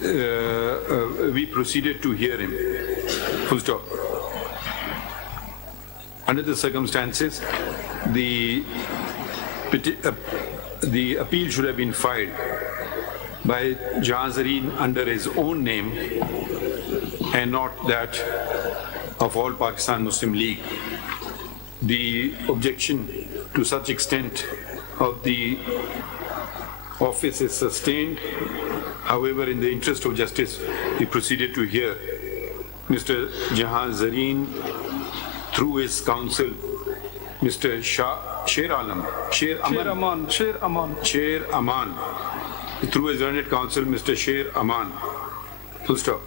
we proceeded to hear him. Full stop. Under the circumstances, the appeal should have been filed by Jahan Zareen under his own name and not that of All Pakistan Muslim League. The objection to such extent of the office is sustained. However, in the interest of justice, we proceeded to hear Mr. Jahan Zareen through his counsel, Mr. Sher Aman, through his learned counsel, Mr. Sher Aman. Full stop.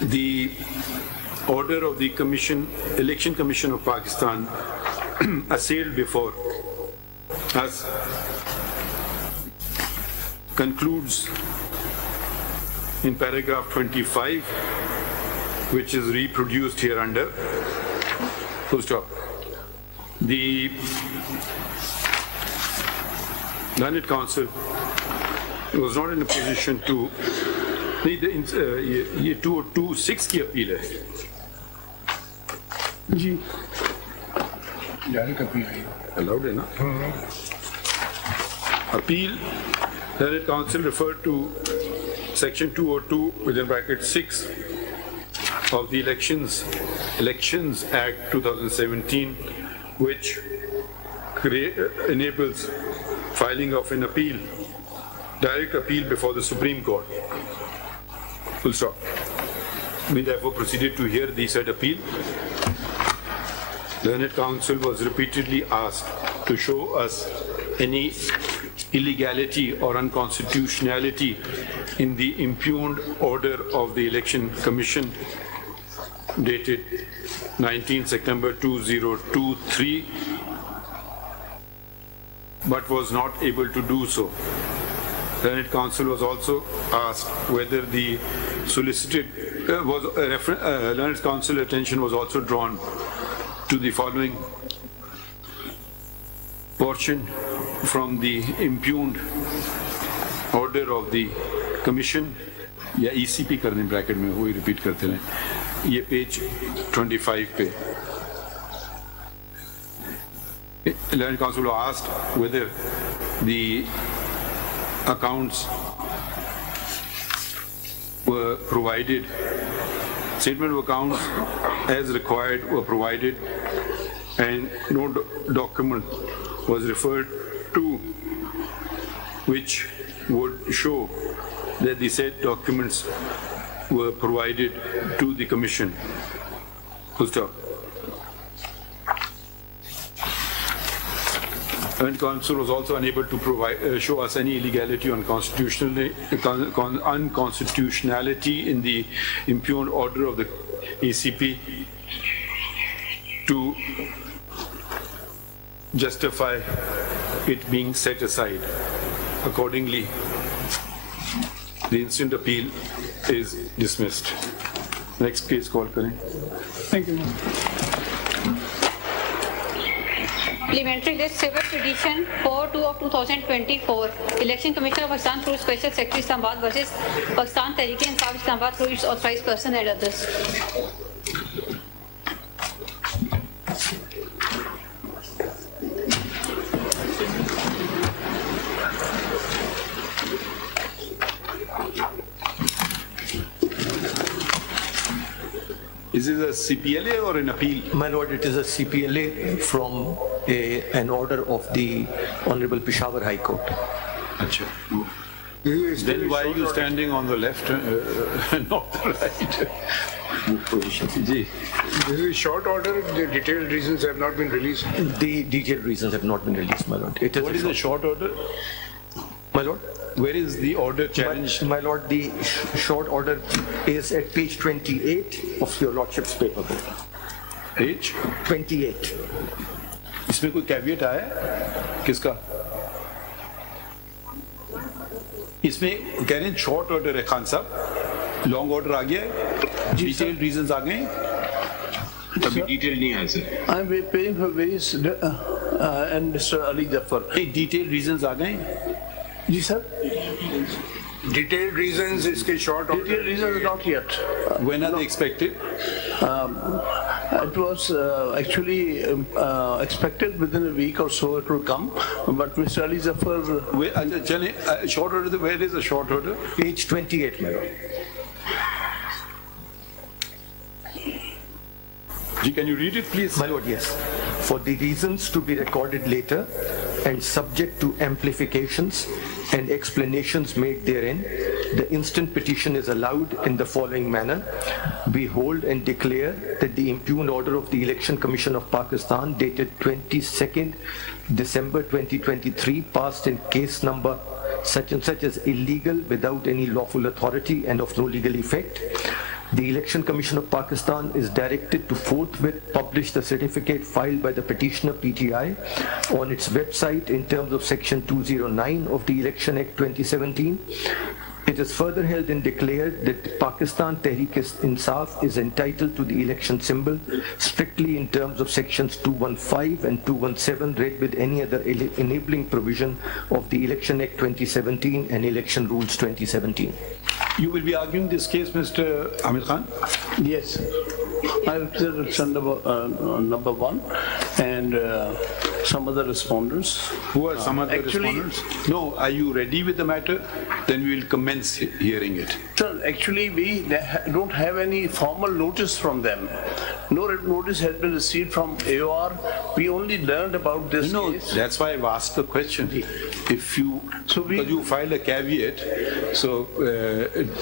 The order of the Election Commission of Pakistan assailed before us concludes in paragraph 25, which is reproduced here under. Full stop. The learned counsel was not in a position to. ये 226 की appeal है जी, direct appeal है, allowed है ना? Appeal, learned counsel referred to section 202 within bracket 6 of the Elections Act 2017, which enables filing of an appeal, direct appeal before the Supreme Court. Full stop. We therefore proceeded to hear the said appeal. Learned counsel was repeatedly asked to show us any illegality or unconstitutionality in the impugned order of the Election Commission dated 19 September 2023, but was not able to do so. Learned counsel was also asked whether the learned counsel attention was also drawn to the following portion from the impugned order of the commission, या ECP करने bracket में वही repeat करते रहे, ये page 25 पे. Learned counsel was asked whether the accounts were provided, statement of accounts as required were provided, and no document was referred to which would show that the said documents were provided to the commission. Full stop. And counsel was also unable to show us any illegality or unconstitutionality in the impugned order of the ECP to justify it being set aside. Accordingly, the instant appeal is dismissed. Next case call करें. Thank you. Parliamentary list civil petition 4-2 of 2024. Election Commission of Pakistan through Special Secretary Islamabad versus Pakistan Tehreek-e-Insaf Islamabad through its authorized person and others. Is this a CPLA or an appeal? My lord, it is a CPLA from an order of the Honorable Peshawar High Court. Achha. Then why are you standing on the left, not the right? This is a short order. The detailed reasons have not been released. The detailed reasons have not been released, my lord. What is a short order? My lord? Where is the order challenged? My lord, the short order is at page 28 of your lordship's paper book. Page? 28. इसमें कोई caveat आया है? किसका? इसमें कह रहे हैं short order है खान साहब, लॉन्ग ऑर्डर आ गया है, डिटेल्ड रीजंस आ गए. अभी डिटेल नहीं आया sir. I am paying for various and Mr. Ali Jafar. Detailed reasons आ गए. जी sir. Detailed reasons, iske short order. Detailed reasons not yet. When are they expected? It was actually expected within a week or so it will come, but Mr. Ali Zafar. Short order, where is the short order? Page 28, my lord. Can you read it, please? My lord, yes. For the reasons to be recorded later and subject to amplifications and explanations made therein, the instant petition is allowed in the following manner. We hold and declare that the impugned order of the Election Commission of Pakistan dated 22nd December 2023 passed in case number such and such as illegal without any lawful authority and of no legal effect. The Election Commission of Pakistan is directed to forthwith publish the certificate filed by the petitioner PTI on its website in terms of Section 209 of the Election Act 2017. It is further held and declared that Pakistan Tehreek-e-Insaf is entitled to the election symbol strictly in terms of Sections 215 and 217 read with any other enabling provision of the Election Act 2017 and Election Rules 2017. You will be arguing this case, Mr. Amir Khan? Yes. I represent number one and some other respondents. Who are some other respondents? No, are you ready with the matter? Then we will commence hearing it. Sir, actually we don't have any formal notice from them. No notice has been received from AOR. We only learned about this case. That's why I've asked the question. If you, because you filed a caveat, so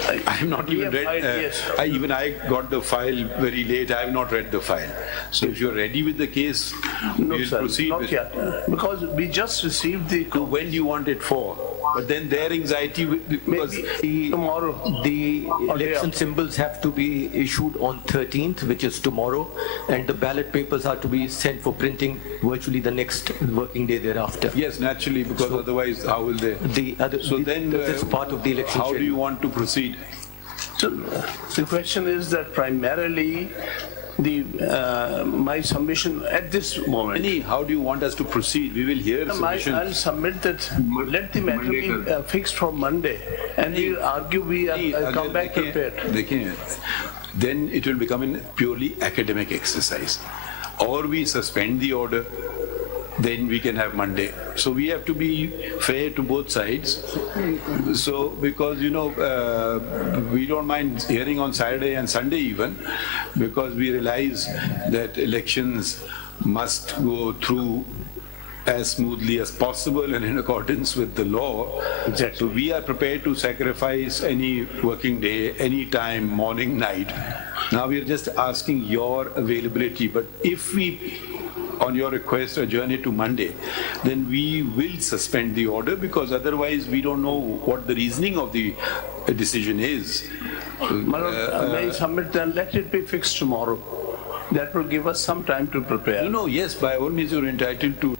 I have not even read, I got the file very late. I have not read the file. So if you're ready with the case, No, we'll sir, proceed not with yet. Because we just received the. So when do you want it for? But then their anxiety, because tomorrow. The election symbols have to be issued on 13th, which is tomorrow, and the ballot papers are to be sent for printing virtually the next working day thereafter. yes, naturally, because otherwise, how will they? This is part of the election how do schedule. you want to proceed? So the question is that primarily my submission at this moment. How do you want us to proceed? We will hear submission. I'll submit that. Let the matter be fixed for Monday, and we'll argue. We come back prepared. Then it will become a purely academic exercise. Or we suspend the order, then we can have Monday. So we have to be fair to both sides. So because we don't mind hearing on Saturday and Sunday even, because we realize that elections must go through as smoothly as possible and in accordance with the law. Exactly. So we are prepared to sacrifice any working day, any time, morning, night. Now we are just asking your availability. But if we, on your request, adjourn it to Monday, then we will suspend the order, because otherwise we don't know what the reasoning of the decision is. May I submit then? Let it be fixed tomorrow. That will give us some time to prepare. No, yes, by all means you're entitled to.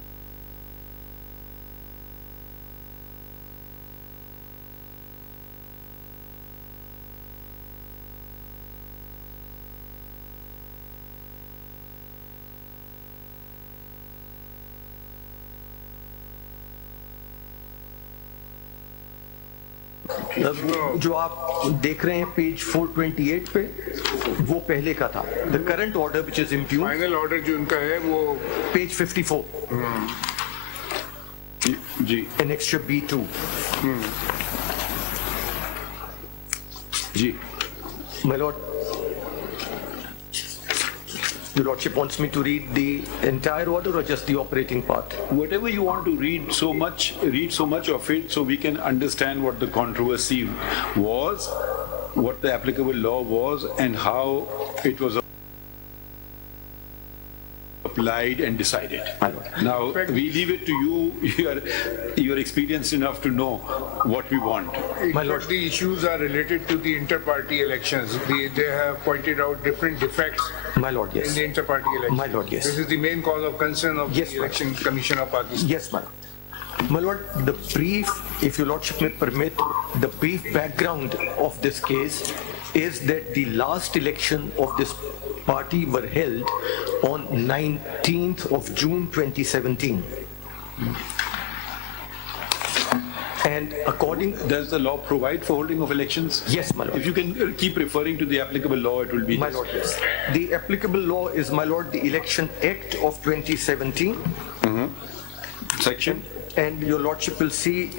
जो आप देख रहे हैं page 428 पे, वो पहले का था. The current order which is impugned. Final order जो उनका है वो page 54. Ji. Annexure B2. Ji. My lord, your lordship wants me to read the entire order or just the operating part? Whatever you want to read so much of it, so we can understand what the controversy was, what the applicable law was, and how it was applied and decided. Now, we leave it to you. You are experienced enough to know what we want. My lord, the issues are related to the inter-party elections. They have pointed out different defects. My lord, yes. In the inter-party elections. My lord, yes. This is the main cause of concern of the Election Commission of Pakistan. Yes, my lord. My lord, the brief, if your lordship may permit, the brief background of this case is that the last election of this party were held on 19th of June 2017. And according, Does the law provide for holding of elections? yes, my lord. If you can keep referring to the applicable law, it will be. My lord, yes. The applicable law is, my lord, the Election Act of 2017. Section? And your lordship will see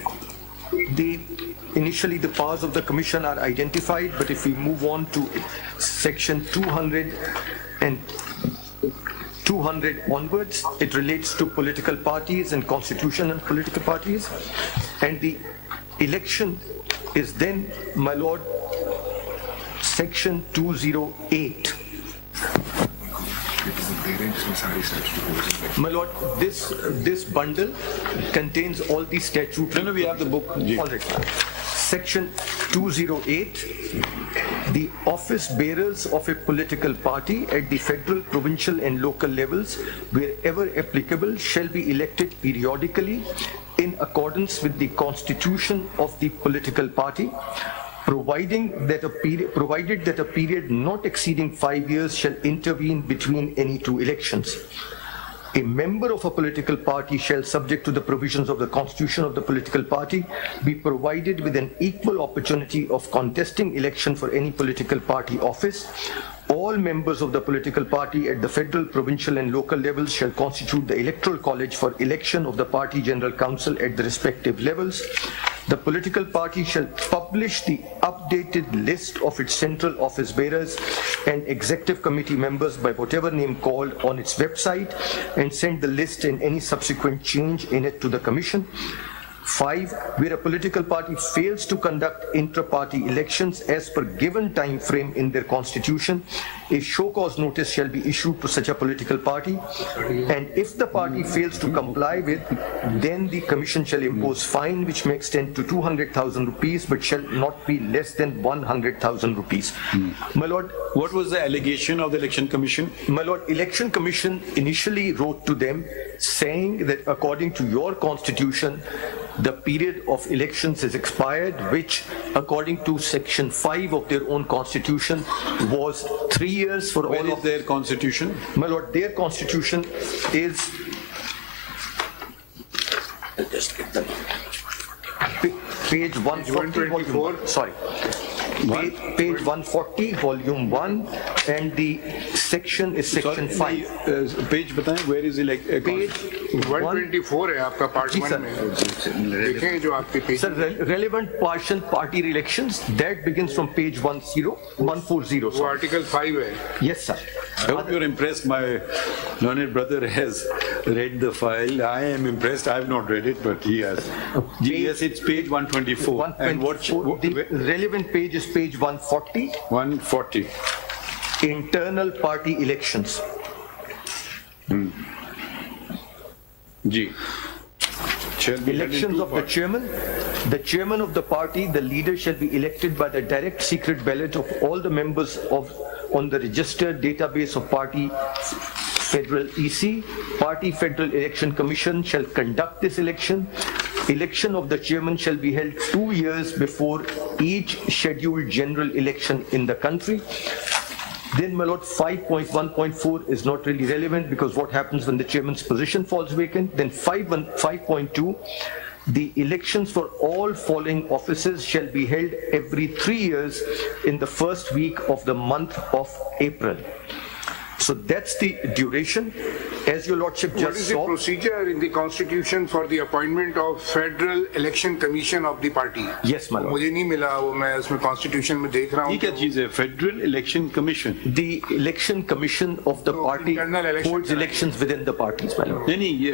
initially the powers of the commission are identified, but if we move on to section 200 and 200 onwards, it relates to political parties and constitutional political parties. And the election is then, my lord, section 208. My lord, this bundle contains all the statutes. No, we have the book. All right. Section 208, the office bearers of a political party at the federal, provincial and local levels, wherever applicable, shall be elected periodically in accordance with the constitution of the political party, provided that a period not exceeding 5 years shall intervene between any two elections. A member of a political party shall, subject to the provisions of the constitution of the political party, be provided with an equal opportunity of contesting election for any political party office. All members of the political party at the federal, provincial and local levels shall constitute the electoral college for election of the party general council at the respective levels. The political party shall publish the updated list of its central office bearers and executive committee members by whatever name called on its website and send the list and any subsequent change in it to the commission. 5, where a political party fails to conduct intra-party elections as per given time frame in their constitution, a show cause notice shall be issued to such a political party, and if the party fails to comply with, then the commission shall impose fine which may extend to 200,000 rupees but shall not be less than 100,000 rupees. My lord, What was the allegation of the Election Commission? my lord, Election Commission initially wrote to them saying that according to your constitution, the period of elections is expired, which according to section 5 of their own constitution was 3 years for Where all is of their constitution? my lord, their constitution is page 140, volume 1. Sorry. Page 140, volume 1, and the section is section 5. Page बताएं, where is Page 124 है आपका part जी 1 sir. में देखें जो आपके page Sir, relevant partial party elections, that begins from page 140. वो Sir. article 5 है Yes, sir. I hope you're impressed. My learned brother has read the file. I am impressed. I have not read it, but he has. Yes, it's page 124. And what? The relevant page is page 140, 140. internal party elections. G. Elections of the chairman. The chairman of the party, the leader shall be elected by the direct secret ballot of all the members on the registered database of party federal EC. Party Federal Election Commission shall conduct this election. Election of the chairman shall be held 2 years before each scheduled general election in the country. Then, my lord, 5.1.4 is not really relevant because what happens when the chairman's position falls vacant? Then 5.2, the elections for all following offices shall be held every 3 years in the first week of the month of April. So that's the duration. As your lordship What just is the saw. procedure in the constitution for the appointment of Federal Election Commission of the party? Yes, my lord. मुझे नहीं मिला वो मैं उसमें constitution में देख रहा ये हूँ क्या चीज है? Federal Election Commission. The election commission of the party internal election holds elections within the parties, my lord. नहीं, ये,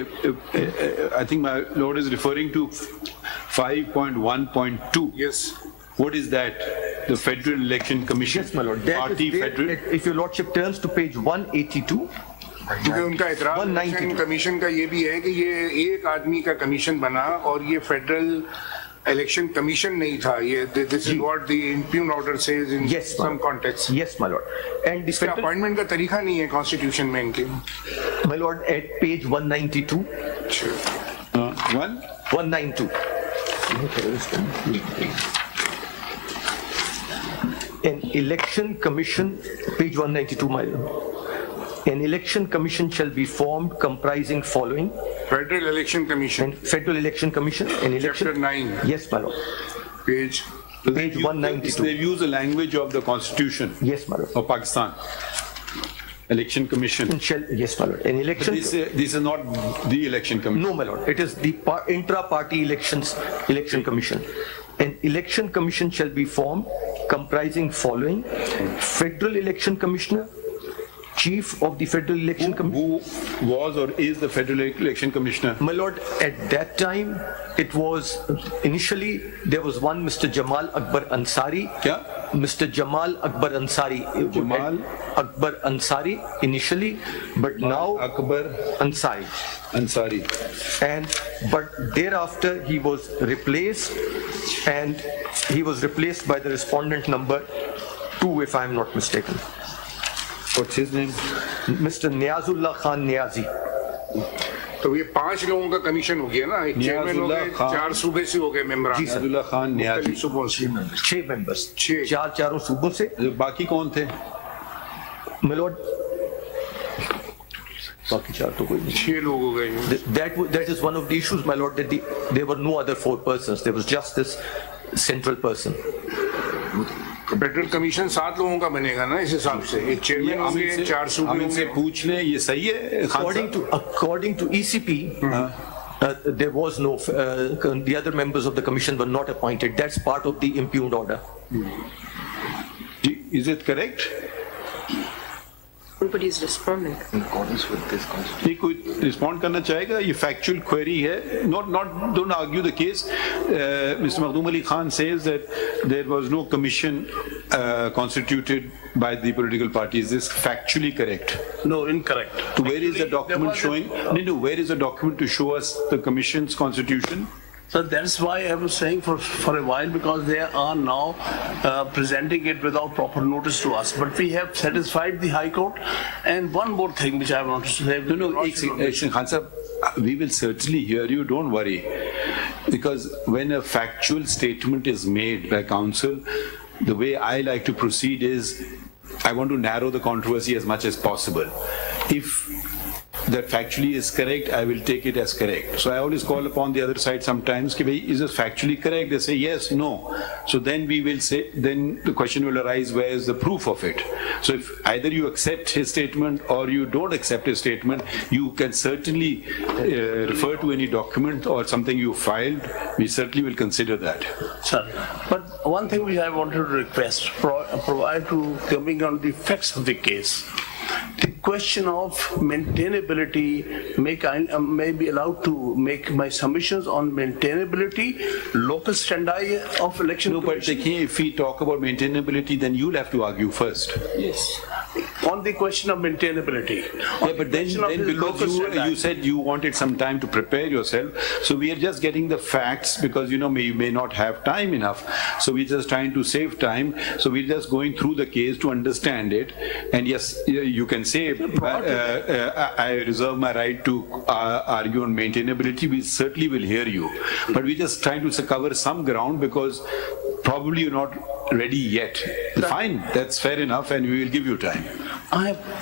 I think my lord is referring to 5.1.2. Yes. What is that? The Federal Election Commission. Yes, my lord. That Party is there. Federal. If your lordship turns to page 182, क्योंकि उनका इतराज 192. Election commission का ये भी है कि ये एक आदमी का कमीशन बना और ये फेडरल इलेक्शन कमीशन नहीं था ये this is what the impugned order says in yes, some my, context yes, my lord. And the इसका federal, अपॉइंटमेंट का तरीका नहीं है कॉन्स्टिट्यूशन में इनके my lord, at page 192, 192. An election commission, page 192, my lord. An election commission shall be formed comprising following: Federal Election Commission, and Federal Election Commission and election. Chapter 9, Yes, my lord. page. Page 192. They use the language of the Constitution Yes, my lord. of Pakistan. Election Commission. Yes, my lord. An election. This is not the Election Commission. No, my lord. It is the intra-party election commission. An election commission shall be formed comprising following: Federal Election Commissioner, Chief of the Federal Election Commission. Who was or is the Federal Election Commissioner? My lord, at that time, it was initially there was one Mr. Jamal Akbar Ansari. Yeah. Mr. Jamal Akbar Ansari. Jamal Akbar Ansari initially, but now Akbar Ansari. Ansari. But thereafter he was replaced, and he was replaced by the respondent number 2, if I am not mistaken. What's his name? Mr. Niazullah Khan Niazi. तो ये 5 लोगों का commission हो गया ना, एक chairman हो गए, 4 सूबे से हो गए मेंबर, नियाजुल्लाह खान नियाजी। सूबों से 6 members, 6 चारों सूबों से। बाकी कौन थे? My lord, बाकी 4 तो कोई नहीं। 6 लोग हो गए। That is one of the issues, my lord, that there were no other 4 persons. There was just this central person. Federal commission 7 लोगों का बनेगा ना इस हिसाब से, एक चेयरमैन होंगे, 4 सूबे हम इनसे होंगे। पूछ लें, ये सही है? According to ECP, there was no, the other members of the commission were not appointed. That's part of the impugned order. Is it correct? Nobody is responding. ये कोई रिस्पॉन्ड करना चाहेगा? ये फैक्चुअल क्वेरी है. Don't argue the case. Mr. Makhdoom Ali Khan says that there was no commission constituted by the political parties. Is this factually correct? No, incorrect. So where is the Actually, document there showing? No, where is the document to show us the commission's constitution? So that's why I was saying for a while, because they are now presenting it without proper notice to us. But we have satisfied the High Court. And one more thing which I want to say. Khan Sahab, we will certainly hear you, don't worry. Because when a factual statement is made by counsel, the way I like to proceed is, I want to narrow the controversy as much as possible. If that factually is correct, I will take it as correct. So I always call upon the other side sometimes, is this factually correct? They say yes, no. So then we will say, then the question will arise, where is the proof of it? So if either you accept his statement or you don't accept his statement, you can certainly refer to any document or something you filed. We certainly will consider that. Sir, but one thing which I wanted to request, prior to coming on the facts of the case, the question of maintainability, may be allowed to make my submissions on maintainability, local standi of election. No, but if we talk about maintainability, then you'll have to argue first. Yes. On the question of maintainability. Yeah, but then because you said you wanted some time to prepare yourself, so we are just getting the facts because you may not have time enough. So we're just trying to save time. So we're just going through the case to understand it. And yes, you can say I reserve my right to argue on maintainability. We certainly will hear you, but we're just trying to cover some ground because probably you're not ready yet. Fine, that's fair enough, and we will give you time.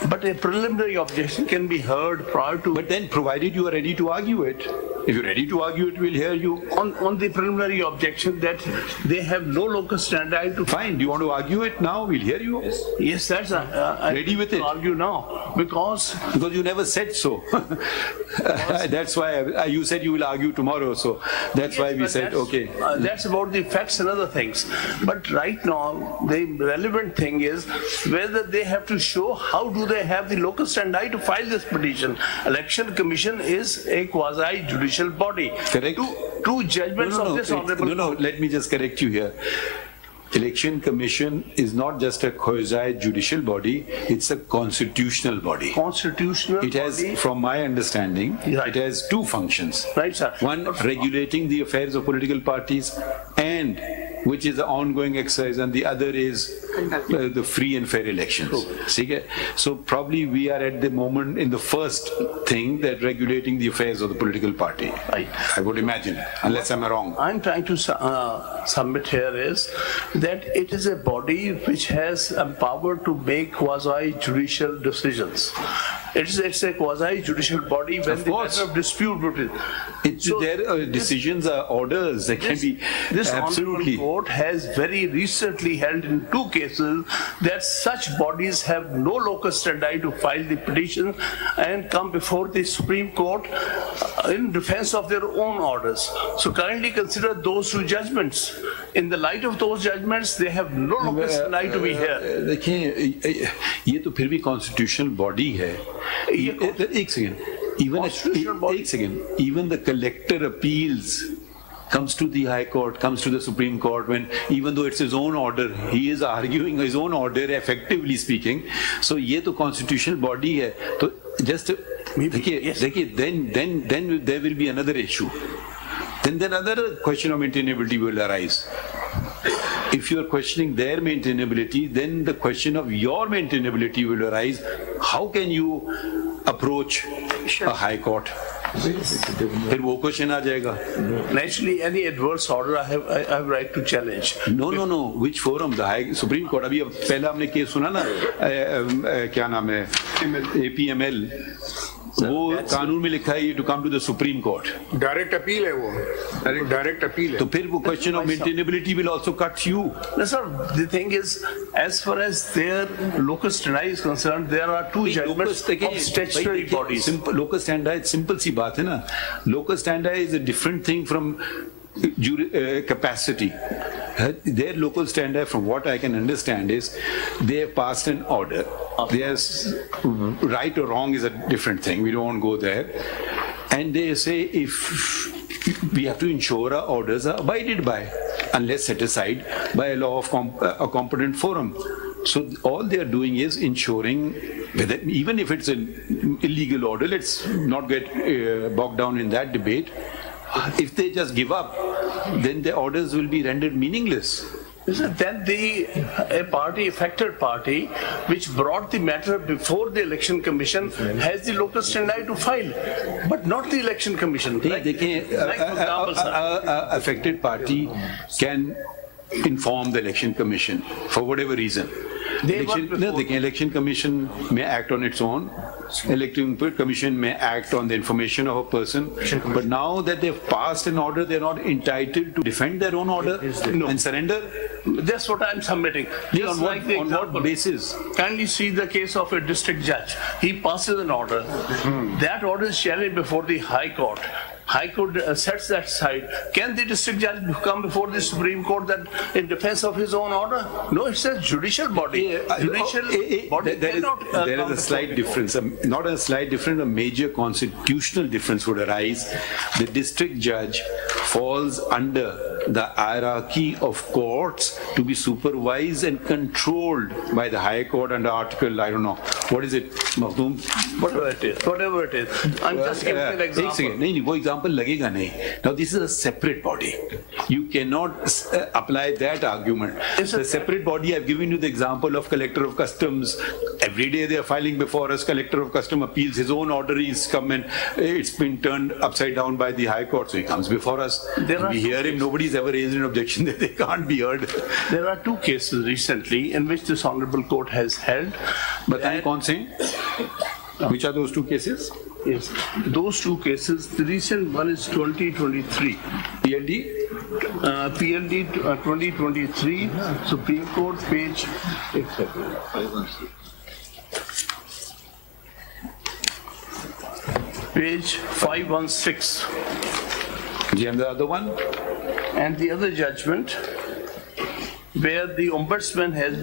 But a preliminary objection can be heard prior to. But then, provided you are ready to argue it, if you're ready to argue it, we'll hear you. On the preliminary objection that they have no locus standi to. Fine. Do you want to argue it now? We'll hear you. Yes, that's ready with it. Argue now because you never said so. That's why you said you will argue tomorrow. So that's why we said okay. That's about the facts and other things. But right now, the relevant thing is whether they have to show how do they have the locus standi to file this petition. Election Commission is a quasi-judicial body. Correct. Two judgments of this honorable. No, let me just correct you here. Election Commission is not just a quasi-judicial body, it's a constitutional body. Constitutional It has, body. from my understanding, Right. it has two functions. Right, sir. One, regulating the affairs of political parties, and which is the ongoing exercise, and the other is the free and fair elections. So probably we are at the moment in the first thing, that regulating the affairs of the political party. Right. I would imagine, unless I'm wrong. I'm trying to submit here is that it is a body which has power to make quasi-judicial decisions. It's a quasi-judicial body when Of the course. matter of dispute between. Their decisions are orders. They can be This absolutely. Honorable Court has very recently held in 2 cases that such bodies have no locus standi to file the petition and come before the Supreme Court in defense of their own orders. So kindly consider those 2 judgments. In the light of those judgments, they have no locus standi to be here. देखिए ये तो फिर भी constitutional body है एक second even the collector appeals comes to the High Court, comes to the Supreme Court, when even though it's his own order, he is arguing his own order, effectively speaking. So ये तो constitutional body है. तो just देखिए then there will be another issue. Then another question of maintainability will arise. If you are questioning their maintainability, then the question of your maintainability will arise. How can you approach a High Court? फिर वो question आ जाएगा. Naturally, any adverse order I have right to challenge. No. Which forum? The High Supreme Court. अभी पहला हमने case सुना ना क्या नाम है APML. वो कानून में लिखा है to come to the Supreme Court. Direct appeal है वो, डायरेक्ट अपील है. तो फिर वो question of maintainability will also cut you. No, sir. The thing is, as far as their locus standi is concerned, there are 2 judgments of statutory bodies. Locus standi, simple सी बात है ना. Locus standi is a different thing from capacity. Their local standi, from what I can understand, is they have passed an order. There's right or wrong is a different thing. We don't want to go there. And they say if we have to ensure our orders are abided by, unless set aside by a law of a competent forum. So all they are doing is ensuring, whether, even if it's an illegal order, let's not get bogged down in that debate. If they just give up, then the orders will be rendered meaningless. Then a party, affected party, which brought the matter before the Election Commission has the locus standi to file, but not the Election Commission. Affected party can inform the Election Commission for whatever reason. The Election Commission may act on its own. Election Commission may act on the information of a person, but now that they've passed an order, they're not entitled to defend their own order and surrender. That's what I'm submitting. On what basis? Kindly see the case of a district judge. He passes an order. That order is challenged before the High Court. High Court sets that aside. Can the district judge come before the Supreme Court that in defense of his own order? No, it's a judicial body. Judicial body cannot. There is a slight difference, not a slight difference, a major constitutional difference would arise. The district judge falls under the hierarchy of courts to be supervised and controlled by the High Court under Article, I don't know, what is it, Makhdoom? Whatever it is. I'm just giving an example. नहीं, वो example लगेगा नहीं. Now this is a separate body. You cannot apply that argument. It's a separate body. I've given you the example of Collector of Customs. Every day they are filing before us. Collector of Customs appeals. His own order is come and it's been turned upside down by the High Court. So he comes before us. We hear him. Nobody's ever raised an objection that they can't be heard. There are 2 cases recently in which this Honorable Court has held. बताएं कौन से? Which are those 2 cases? Yes, those 2 cases. The recent one is 2023. PLD? PLD 2023, Supreme Court, page 516. And the other one? And the other judgment, where the Ombudsman has...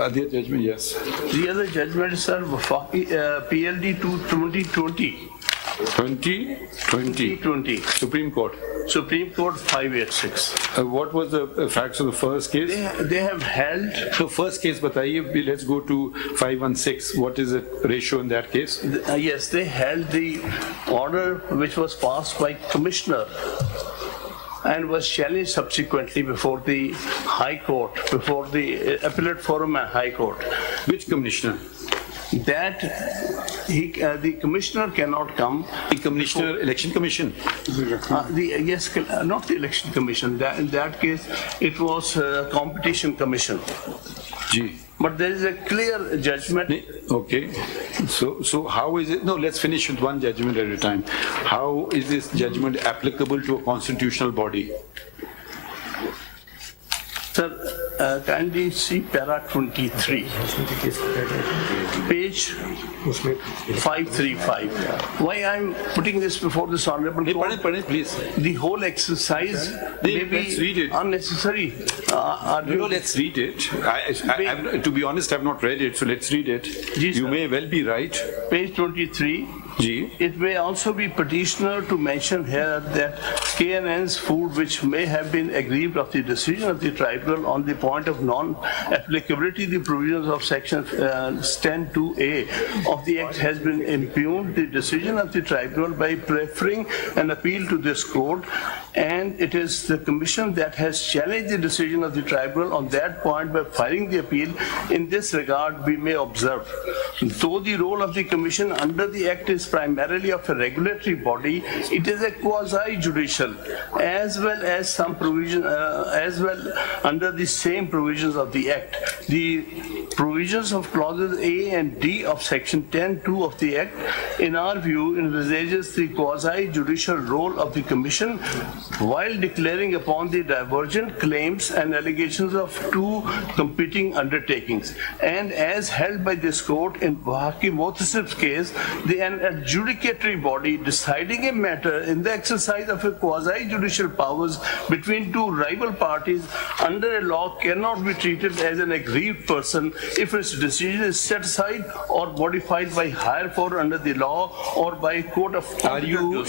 Other judgment, yes. The other judgment is PLD 2020. 2020. Supreme Court. Supreme Court 586. What was the facts of the first case? They have held... So first case, bataiye, let's go to 516. What is the ratio in that case? Yes, they held the order which was passed by Commissioner and was challenged subsequently before the High Court, before the Appellate Forum and High Court. Which commissioner? That the commissioner cannot come. The commissioner, Election Commission? Yes, not the Election Commission. In that case, it was Competition Commission. Ji. But there is a clear judgment. Okay. So how is it? No, let's finish with one judgment at a time. How is this judgment applicable to a constitutional body? Sir, kindly see para 23, page 535. Why I'm putting this before this honorable court? Please. The whole exercise may let's read be it. unnecessary. No, let's read it. To be honest, I've not read it, so let's read it. Ji, You sir. may well be right. Page 23. Ji. It may also be petitioner to mention here that KNN's food which may have been aggrieved of the decision of the tribunal on the point of non-applicability, the provisions of section 10(2)(a) of the Act has been impugned the decision of the tribunal by preferring an appeal to this court, and it is the commission that has challenged the decision of the tribunal on that point by filing the appeal. In this regard, we may observe, though the role of the commission under the Act is primarily of a regulatory body, it is a quasi-judicial, as well as some provision, as well under the same provisions of the Act. The provisions of clauses A and D of section 10(2) of the Act, in our view, envisages the quasi-judicial role of the commission while declaring upon the divergent claims and allegations of two competing undertakings. And as held by this court in Bahaki Motasif's case, an adjudicatory body deciding a matter in the exercise of a quasi-judicial powers between two rival parties under a law cannot be treated as an aggrieved person if its decision is set aside or modified by higher court under the law or by a court of Are you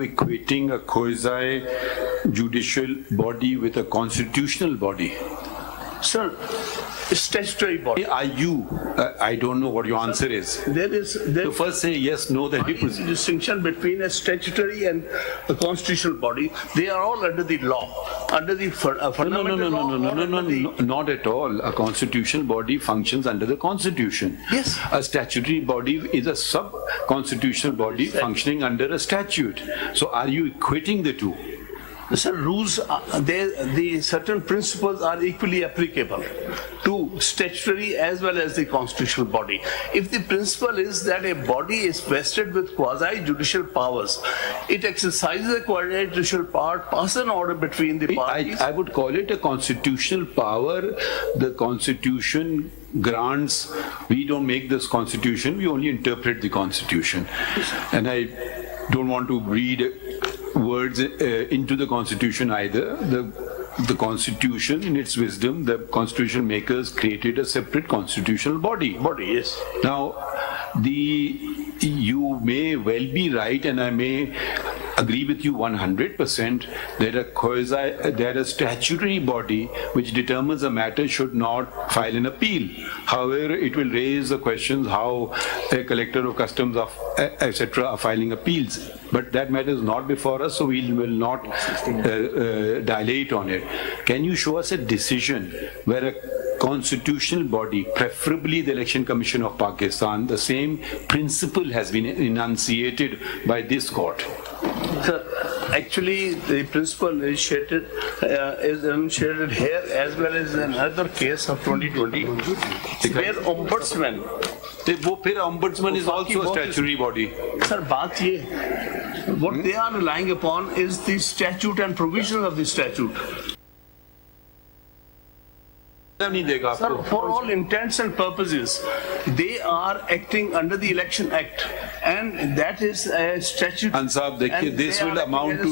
equating a quasi-judicial body with a constitutional body? Sir, statutory body. Are you? I don't know what your answer is. So first say yes, no, then we What is the proceed. distinction between a statutory and a constitutional body? They are all under the law, under the fundamental law. No, not at all. A constitutional body functions under the Constitution. Yes. A statutory body is a sub-constitutional body functioning under a statute. So are you equating the two? Sir, rules, the certain principles are equally applicable to statutory as well as the constitutional body. If the principle is that a body is vested with quasi-judicial powers, it exercises a quasi-judicial power, pass an order between the parties. I would call it a constitutional power. The Constitution grants, we don't make this Constitution, we only interpret the Constitution. And I don't want to read words into the Constitution either. The Constitution, in its wisdom, the Constitution makers created a separate constitutional body. Yes. Now, you may well be right, and I may agree with you 100% that a statutory body which determines a matter should not file an appeal. However, it will raise the questions how a collector of customs, etc., are filing appeals. But that matter is not before us, so we will not dilate on it. Can you show us a decision where a constitutional body, preferably the Election Commission of Pakistan, the same principle has been enunciated by this court? Sir, actually, the principle initiated is initiated here as well as another case of 2020, where ombudsman. Ombudsman is also a statutory body. Sir, what they are relying upon is the statute and provision of the statute. Sir, for all intents and purposes, they are acting under the Election Act, and that is a statute. And Saab, this will amount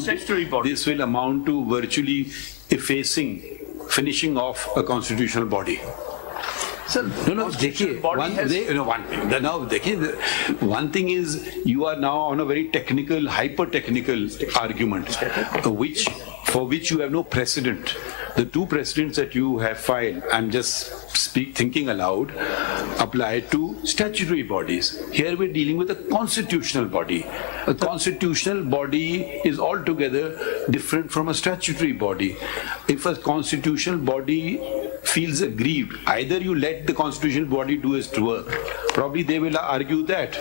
to virtually finishing off a constitutional body. Sir, one thing is you are now on a very technical, hyper-technical argument, for which you have no precedent. The two precedents that you have filed, I'm just thinking aloud, apply to statutory bodies. Here we're dealing with a constitutional body. A constitutional body is altogether different from a statutory body. If a constitutional body feels aggrieved, either you let the constitutional body do its work. Probably they will argue that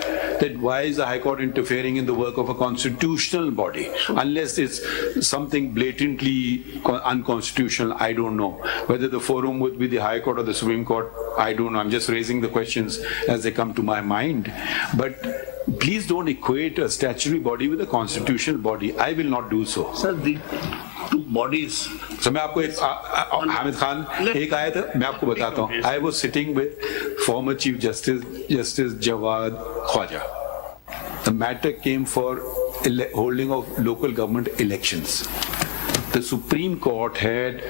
why is the High Court interfering in the work of a constitutional body? Unless it's something blatantly unconstitutional, I don't know. Whether the forum would be the High Court or the Supreme Court, I don't know. I'm just raising the questions as they come to my mind. But please don't equate a statutory body with a constitutional body. I will not do so. Sir, the two bodies. So मैं आपको हामिद खान एक आया था, मैं आपको बताता हूँ. I was sitting with former Chief Justice Jawad Khwaja. The matter came for holding of local government elections. The Supreme Court had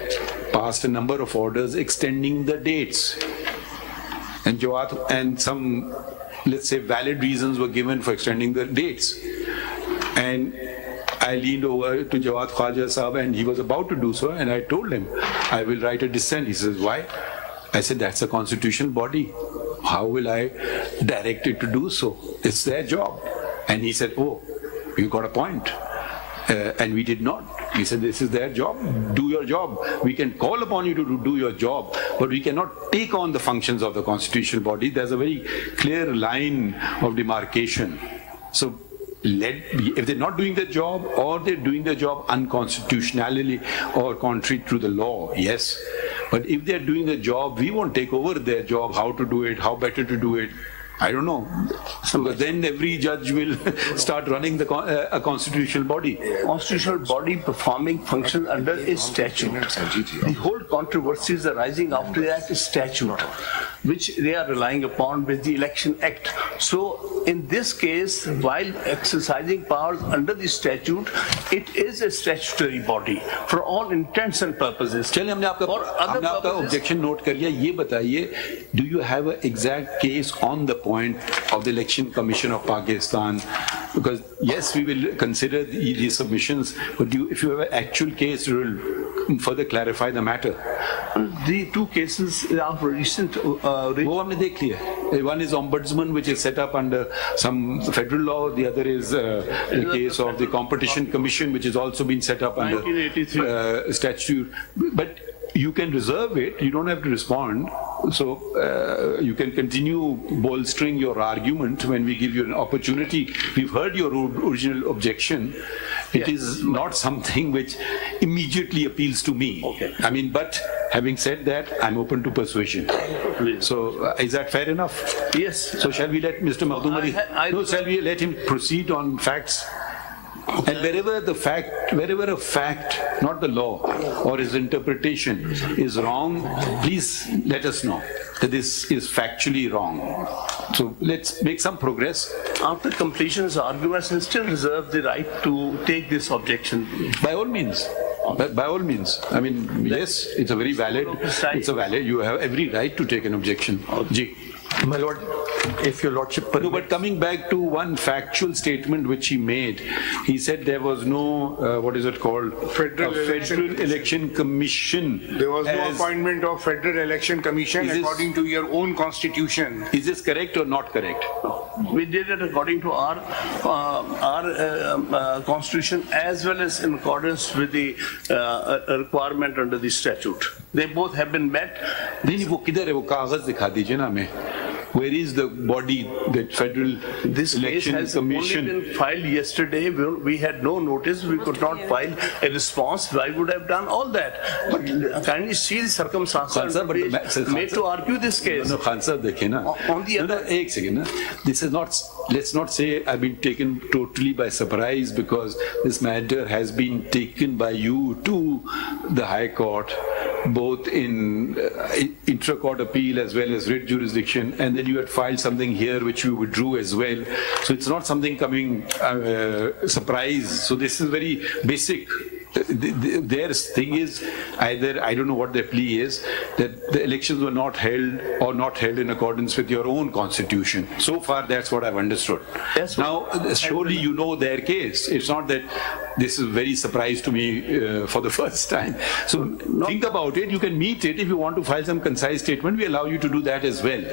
passed a number of orders extending the dates, and Jawad and some, let's say, valid reasons were given for extending the dates. And I leaned over to Jawad Khwaja Sahab, and he was about to do so, and I told him, I will write a dissent. He says, why? I said, that's a constitutional body. How will I direct it to do so? It's their job. And he said, oh, you got a point. And we did not. He said, this is their job. Do your job. We can call upon you to do your job, but we cannot take on the functions of the constitutional body. There's a very clear line of demarcation. So if they're not doing their job, or they're doing their job unconstitutionally or contrary to the law, yes. But if they're doing their job, we won't take over their job, how to do it, how better to do it. I don't know. Because then every judge will start running a constitutional body. Constitutional body performing functions under a statute. The whole controversy is arising after that statute, which they are relying upon with the Election Act. So in this case, while exercising powers under the statute, it is a statutory body for all intents and purposes. चलिए हमने आपका objection note कर लिया. ये बताइए, do you have an exact case on the point of the Election Commission of Pakistan? Because yes, we will consider these submissions, but if you have an actual case, you will further clarify the matter. The two cases are recent. वो हमने देख लिया. One is ombudsman, which is set up under some federal law. The other is the case of the Competition Commission, which has also been set up under statute. But you can reserve it. You don't have to respond. So you can continue bolstering your argument when we give you an opportunity. We've heard your original objection. It is not something which immediately appeals to me. Okay. I mean, but having said that, I'm open to persuasion. So is that fair enough? Yes. So shall we let Mr. Makhdoom Ali? No, shall we let him proceed on facts? And wherever a fact, not the law or his interpretation is wrong, please let us know that this is factually wrong. So let's make some progress. After completion of arguments, I still reserve the right to take this objection. By all means. By all means. I mean, yes, it's a very valid, you have every right to take an objection. Ji. My Lord, if your Lordship permits. No, but coming back to one factual statement which he made, he said there was no, what is it called? Federal Election Commission. There was no appointment of Federal Election Commission according to your own constitution. Is this correct or not correct? We did it according to our constitution, as well as in accordance with the requirement under the statute. They both have been met. नहीं वो किधर है वो कागज दिखा दीजिए ना हमें. Where is the body, that Federal Election Commission? This case has Commission? only been filed yesterday. We had no notice. We could not file a response. I would have done all that. But kindly see the circumstances made to argue this case. No, Khan Sahab, dekhe na. On the other, एक second. This is not. Let's not say I've been taken totally by surprise, because this matter has been taken by you to the High Court, both in intra-court appeal as well as writ jurisdiction, and then you had filed something here which you withdrew as well. So it's not something coming surprise. So this is very basic. Their thing is either, I don't know what their plea is, that the elections were not held or not held in accordance with your own constitution. So far, that's what I've understood. Now, surely you know their case. It's not that this is very surprise to me for the first time. So think about it. You can meet it. If you want to file some concise statement, we allow you to do that as well.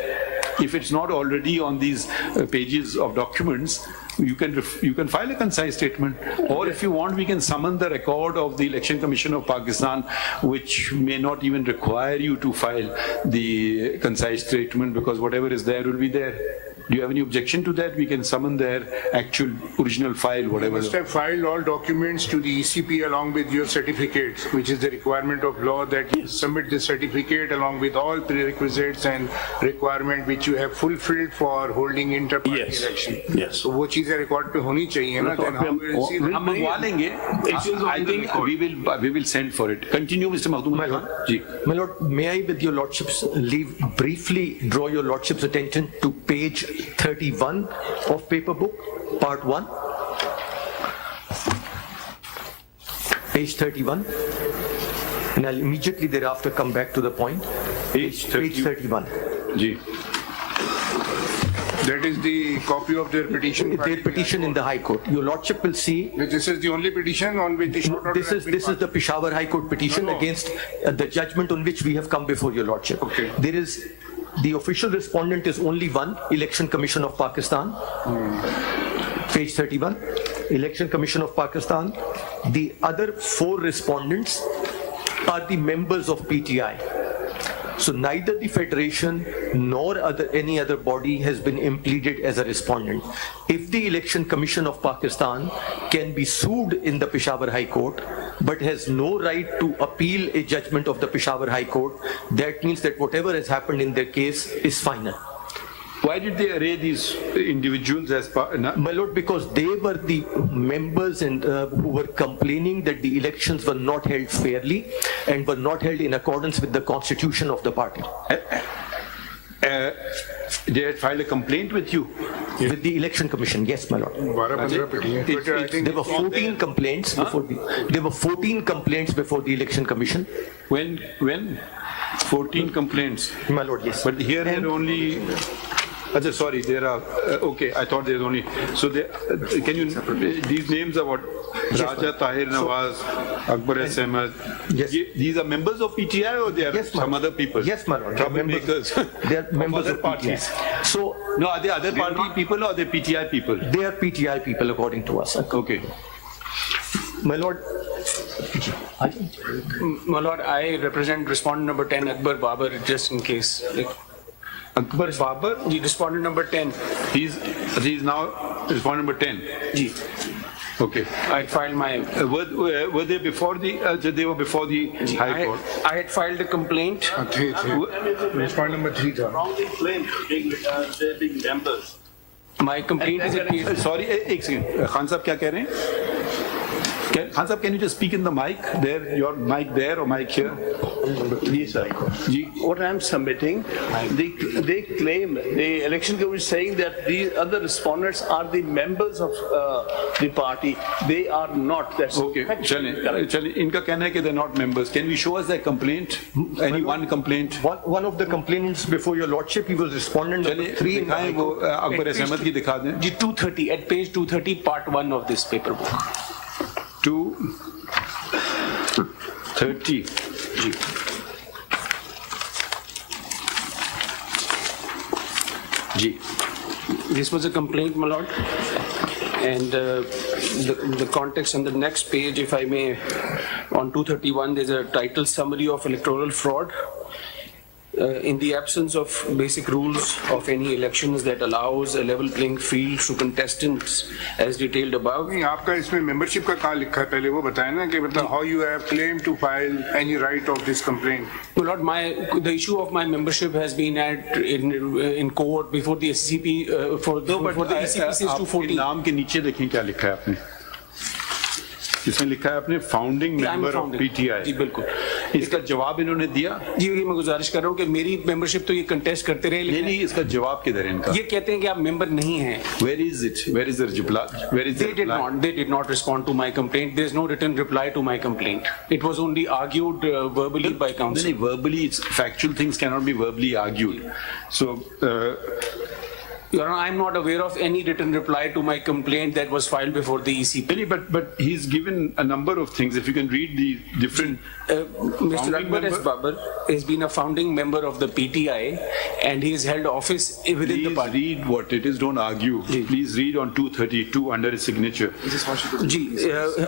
If it's not already on these pages of documents, you can file a concise statement, or if you want, we can summon the record of the Election Commission of Pakistan, which may not even require you to file the concise statement, because whatever is there will be there. Do you have any objection to that? We can summon their actual original file, whatever. You must have filed all documents to the ECP along with your certificates, which is the requirement of law, that you submit the certificate along with all prerequisites and requirement which you have fulfilled for holding inter-party election. Yes. So वो चीजें record पे होनी चाहिए ना, then how will you see that? हम मंगवा लेंगे. I think we will send for it. Continue, Mr. Makhdoom. My Lord. Ji. My Lord, may I, with your Lordship's leave, briefly draw your Lordship's attention to page 31 of paper book, part 1. Page 31. And I'll immediately thereafter come back to the point. Page 31. Ji. That is the copy of their petition. Their petition in the High Court. Your Lordship will see. This is the only petition on which the short order This has is been the Peshawar High Court petition against the judgment on which we have come before your Lordship. Okay. There is, the official respondent is only one, Election Commission of Pakistan. Page 31, Election Commission of Pakistan. The other 4 respondents are the members of PTI. So neither the Federation nor any other body has been impleaded as a respondent. If the Election Commission of Pakistan can be sued in the Peshawar High Court, but has no right to appeal a judgment of the Peshawar High Court, that means that whatever has happened in their case is final. Why did they array these individuals as part? My Lord, because they were the members and who were complaining that the elections were not held fairly and were not held in accordance with the constitution of the party. They had filed a complaint with you? With the Election Commission, yes, my Lord. 12-15 petitions. But I think There were 14 complaints before there were 14 complaints before the Election Commission. When? 14 complaints. My Lord, yes. But here there are only. Sorry, there are. Okay, I thought there's only. So can you? These names are what? Raja Tahir Nawaz, Akbar S. Ahmed. Yes. These are members of PTI, or they are some other people? Yes, my Lord. Troublemakers. They are members other of parties. PTI. So No, are they other party people or are they PTI people? they are PTI people according to us. Okay. My Lord. My Lord, I represent respondent number 10, Akbar Babar, just in case. Akbar Babar? The respondent number 10. He's now respondent number 10. Ji. Okay. I filed my. Were they before the? They were before the High Court. I had filed a complaint. Respond number 3 था. Wrongly claimed being members. My complaint is a case. Sorry, एक second. Khan Sahab क्या कह रहे हैं? Khan Sahab, can you just speak in the mic? There, your mic there or mic here? Yes, sir. What I'm submitting, they claim, the election commission is saying that these other respondents are the members of the party. They are not. That's Okay, चलें. इनका कहना है कि they're not members. Can we show us their complaint? Any one complaint? One of the complainants before your Lordship, he was respondent number 3 in the High दिखाएं वो Court. Akbar S Ahmad की दिखा दें. The 230, at page 230, part 1 of this paper book. 230. Ji. This was a complaint, my lord. And the context on the next page, if I may, on 231, there's a title summary of electoral fraud. In the absence of basic rules of any elections that allows a level playing field to contestants as detailed above. नहीं, आपका इसमें membership का कहाँ लिखा है पहले वो बताएं ना कि मतलब how you have claimed to file any right of this complaint. Well, Lord, the issue of my membership has been in court before the SCP for the ECP says 214. नाम के नीचे देखें क्या लिखा है आपने. इसमें लिखा है आपने फाउंडिंग मेंबर ऑफ पीटीआई. जी बिल्कुल. इसका जवाब इन्होंने दिया. जी मैं गुजारिश कर रहा हूँ कि मेरी मेंबरशिप तो ये कंटेस्ट करते रहे, लेकिन नहीं इसका जवाब किधर है इनका. ये कहते हैं कि आप मेंबर नहीं हैं. Where is it? Where is the reply? Where is the reply? They did not respond to my complaint. There is no written reply to my complaint. It was only argued verbally by counsel. Verbally, it's factual things cannot be verbally argued. So Your Honor, I'm not aware of any written reply to my complaint that was filed before the ECP. But he's given a number of things. If you can read the different. Mr. Akbar S. Babar has been a founding member of the PTI and he has held office within the party. Please read what it is, don't argue. Please read on 232 under his signature.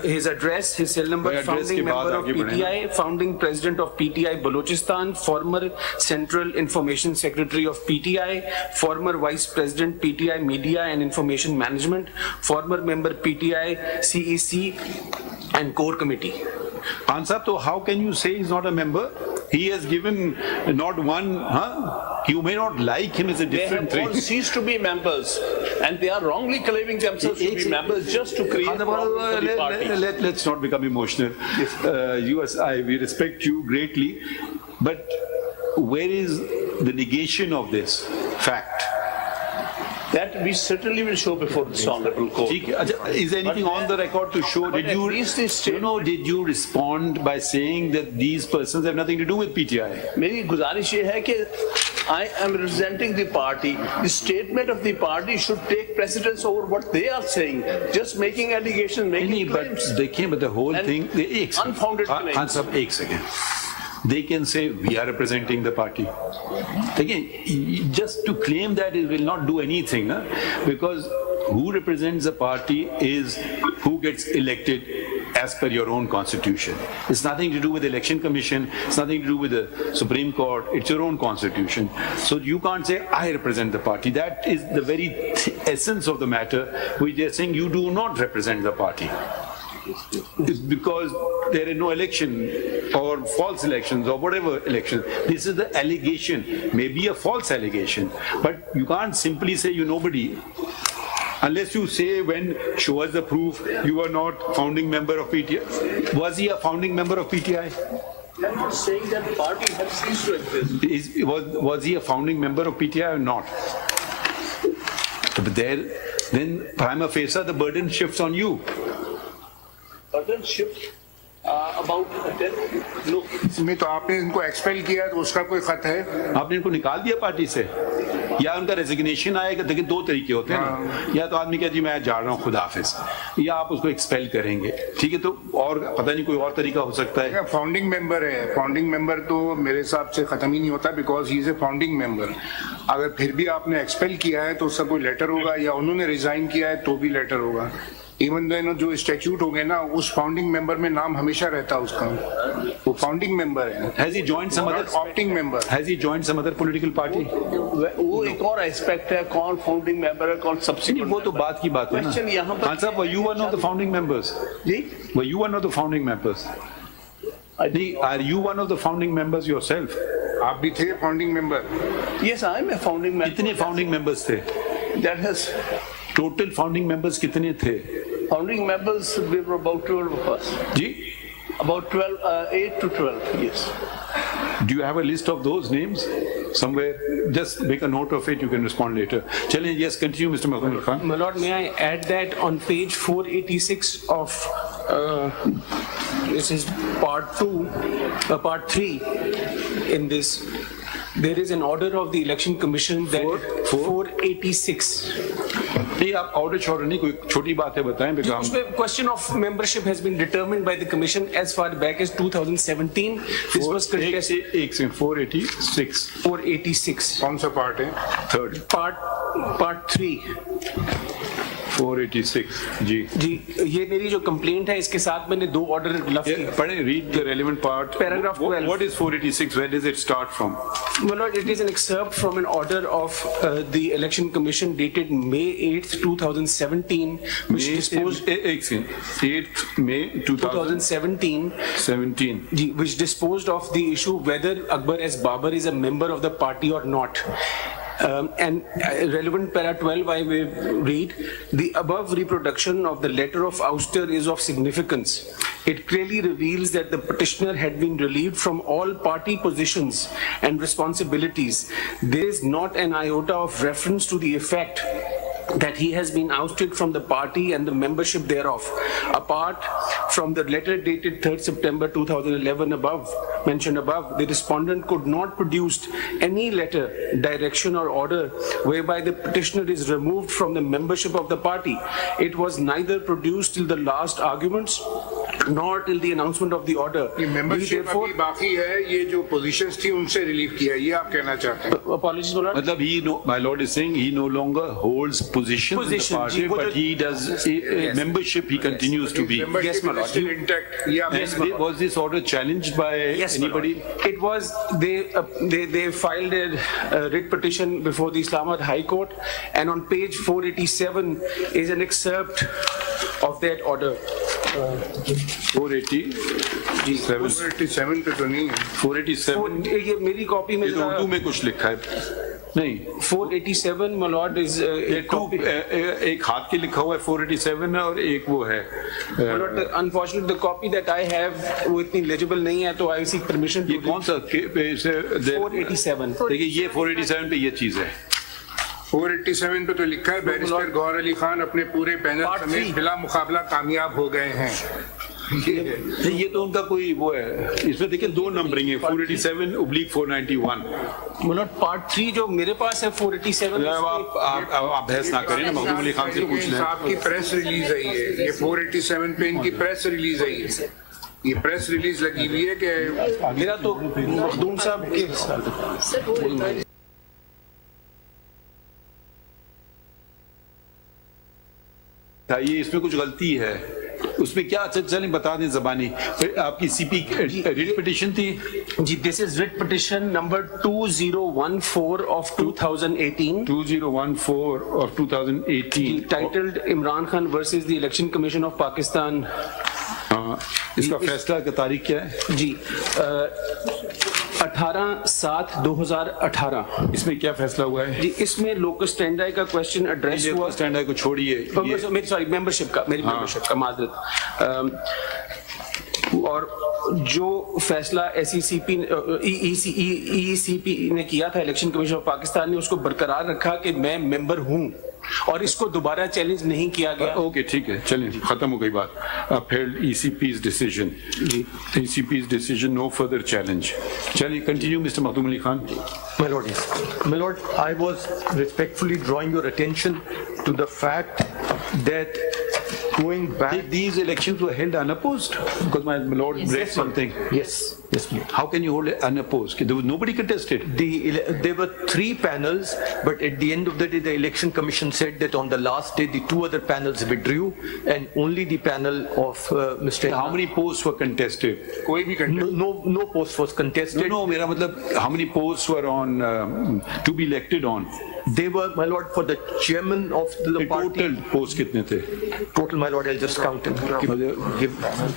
His address, his cell number, founding member of PTI, founding president of PTI Balochistan, former Central Information Secretary of PTI, former Vice President PTI Media and Information Management, former member PTI CEC and Core Committee. Ansab, so how can you say he's not a member? He has given not one, You may not like him as a different thing. They thing. have all ceased to be members and they are wrongly claiming themselves to be members just to create problems for the party. Let's not become emotional. We respect you greatly, but where is the negation of this fact? That we certainly will show before this honorable court. Is there anything on the record to show? Did you respond by saying that these persons have nothing to do with PTI? मेरी गुजारिश ये है कि I am representing the party. The statement of the party should take precedence over what they are saying. Just making allegations, making claims. But the whole thing, unfounded claims. Answer, एक second. They can say, we are representing the party. Again, just to claim that it will not do anything, because who represents the party is who gets elected as per your own constitution. It's nothing to do with the election commission, it's nothing to do with the Supreme Court, it's your own constitution. So you can't say, I represent the party. That is the very essence of the matter, which they're saying you do not represent the party. It's because there is no election or false elections or whatever election. This is the allegation, maybe a false allegation, but you can't simply say you nobody. Unless you say show us the proof you are not founding member of PTI. Was he a founding member of PTI? I'm not saying that the party has ceased to exist. Was he a founding member of PTI or not? But then prima facie the burden shifts on you. Burden shift about no. इसमें तो आपने इनको expel किया तो उसका कोई खत है? आपने इनको निकाल दिया पार्टी से या उनका रेजिग्नेशन आएगा? देखिए दो तरीके होते हैं ना, या तो आदमी कहता जी मैं जा रहा हूँ खुदा हाफिज, या आप उसको एक्सपेल करेंगे, ठीक है? तो और पता नहीं कोई और तरीका हो सकता है। फाउंडिंग मेंबर है, फाउंडिंग मेंबर तो मेरे हिसाब से खत्म ही नहीं होता because he is a founding member. अगर फिर भी आपने एक्सपेल किया है तो उसका कोई लेटर होगा या उन्होंने रिजाइन किया है तो भी लेटर होगा। इवन देन जो स्टैट्यूट हो गए ना उस फाउंडिंग मेंबर में नाम हमेशा रहता है उसका, वो फाउंडिंग मेंबर है। Has he joined some other opting member? Has he joined some other political party? वो एक और एस्पेक्ट है, कौन फाउंडिंग मेंबर है, कौन सब्सिक्वेंट। वो तो बात की बात है ना। क्वेश्चन यहाँ पर Answer, were you one of the founding members? Ji? Were you one of the founding members? Are you one of the founding members yourself? आप भी थे founding member? Yes, I am a founding member. कितने founding members थे? That has total founding members कितने थे? Founding members, we were about 12 of us. Ji? About 12, 8 to 12, yes. Do you have a list of those names somewhere? Just make a note of it, you can respond later. Challenge, yes, continue, Mr. Mahmood Khan. My Lord, may I add that on page 486 of, this is part 3 in this, there is an order of the Election Commission that 486. नहीं आप order छोड़ नहीं, कोई छोटी बात है बताएं बेटा। Question of membership has been determined by the Commission as far back as 2017. This was contested. 486. 486. कौन सा पार्ट है? Third. Part 3. 486 जी ये मेरी जो कंप्लेंट है इसके साथ मैंने दो ऑर्डर पढ़े, read the relevant part. Paragraph 12. What is 486? Where does it start from? My Lord, it is an excerpt from an order of the Election Commission dated May 8th, 2017, which disposed 8th May 2017, which disposed of the issue whether Akbar S. Babar is a member of the party or not. And relevant para 12, I will read, the above reproduction of the letter of ouster is of significance. It clearly reveals that the petitioner had been relieved from all party positions and responsibilities. There is not an iota of reference to the effect that he has been ousted from the party and the membership thereof. Apart from the letter dated 3rd September 2011 mentioned above, the respondent could not produce any letter, direction or order whereby the petitioner is removed from the membership of the party. It was neither produced till the last arguments nor till the announcement of the order. ये membership अभी बाकी है, ये जो positions थी उनसे relief किया, ये आप कहना चाहते हैं? Apologies, my lord. मतलब my lord is saying he no longer holds position in the party, but he does membership. He continues to be. Yes, my lord. Still intact. Yeah, And was this order challenged by anybody? It was, they filed a writ petition before the Islamabad High Court, and on page 487 is an excerpt of that order. 487 487 पे तो नहीं है. 487 ये मेरी copy में ये तो उर्दू में कुछ लिखा है नहीं. 487 my lord is एक हाथ के लिखा हुआ है 487 और एक वो है. Unfortunately, the copy that I have वो इतनी legible नहीं है, तो I seek permission. ये कौन सा 487. देखिए ये 487 पे ये चीज है. 487 पे तो लिखा है बैरिस्टर गौहर अली खान अपने पूरे पैनल समेत बिला मुकाबला कामयाब हो गए हैं. ये तो उनका कोई वो है. इसमें देखिए दो नंबरिंग है 487/491. मतलब पार्ट 3 जो मेरे पास है 487. आप बहस ना करें ना, मखदूम अली खान से पूछ लें. आपकी प्रेस रिलीज आई है, ये 487 पे इनकी प्रेस रिलीज आई है. ये प्रेस रिलीज लगी हुई है कि मेरा तो मखदूम साहब के ये इसमें कुछ गलती है. उसमें क्या अच्छा चलें बता दें ज़बानी. आपकी सीपी रिट पिटिशन थी जी. This is writ petition number 2014 of 2018. 2014 of 2018 titled Imran Khan versus the Election Commission of Pakistan. इसका फैसला का तारीख क्या है जी? 18/7/2018. इसमें क्या फैसला हुआ है जी? इसमें लोकस स्टैंडर्ड का क्वेश्चन एड्रेस हुआ. स्टैंडर्ड को छोड़िए, मेरी सॉरी मेंबरशिप का, मेरी मेंबरशिप का माजरत. और जो फैसला ECP ने किया था, इलेक्शन कमीशन ऑफ पाकिस्तान ने उसको बरकरार रखा कि मैं मेंबर हूं, और इसको दोबारा चैलेंज नहीं किया गया. ओके ठीक है, चलें खत्म हो गई बात. upheld ECP's decision. ECP's decision, no further challenge. चलिए continue, Mr. Makhdoom Ali Khan. My lord, yes. My lord, I was respectfully drawing your attention to the fact that going back, These elections were held unopposed because my lord read something. yes, please. How can you hold it unopposed? There was nobody contested. There were 3 panels, but at the end of the day, the election commission said that on the last day, the 2 other panels withdrew, and only the panel of Mr. How many posts were contested? कोई भी No post was contested. No, मेरा मतलब how many posts were on to be elected on? They were, my lord, for the chairman of the party. Total posts कितने थे? Total, my lord, I'll just count it.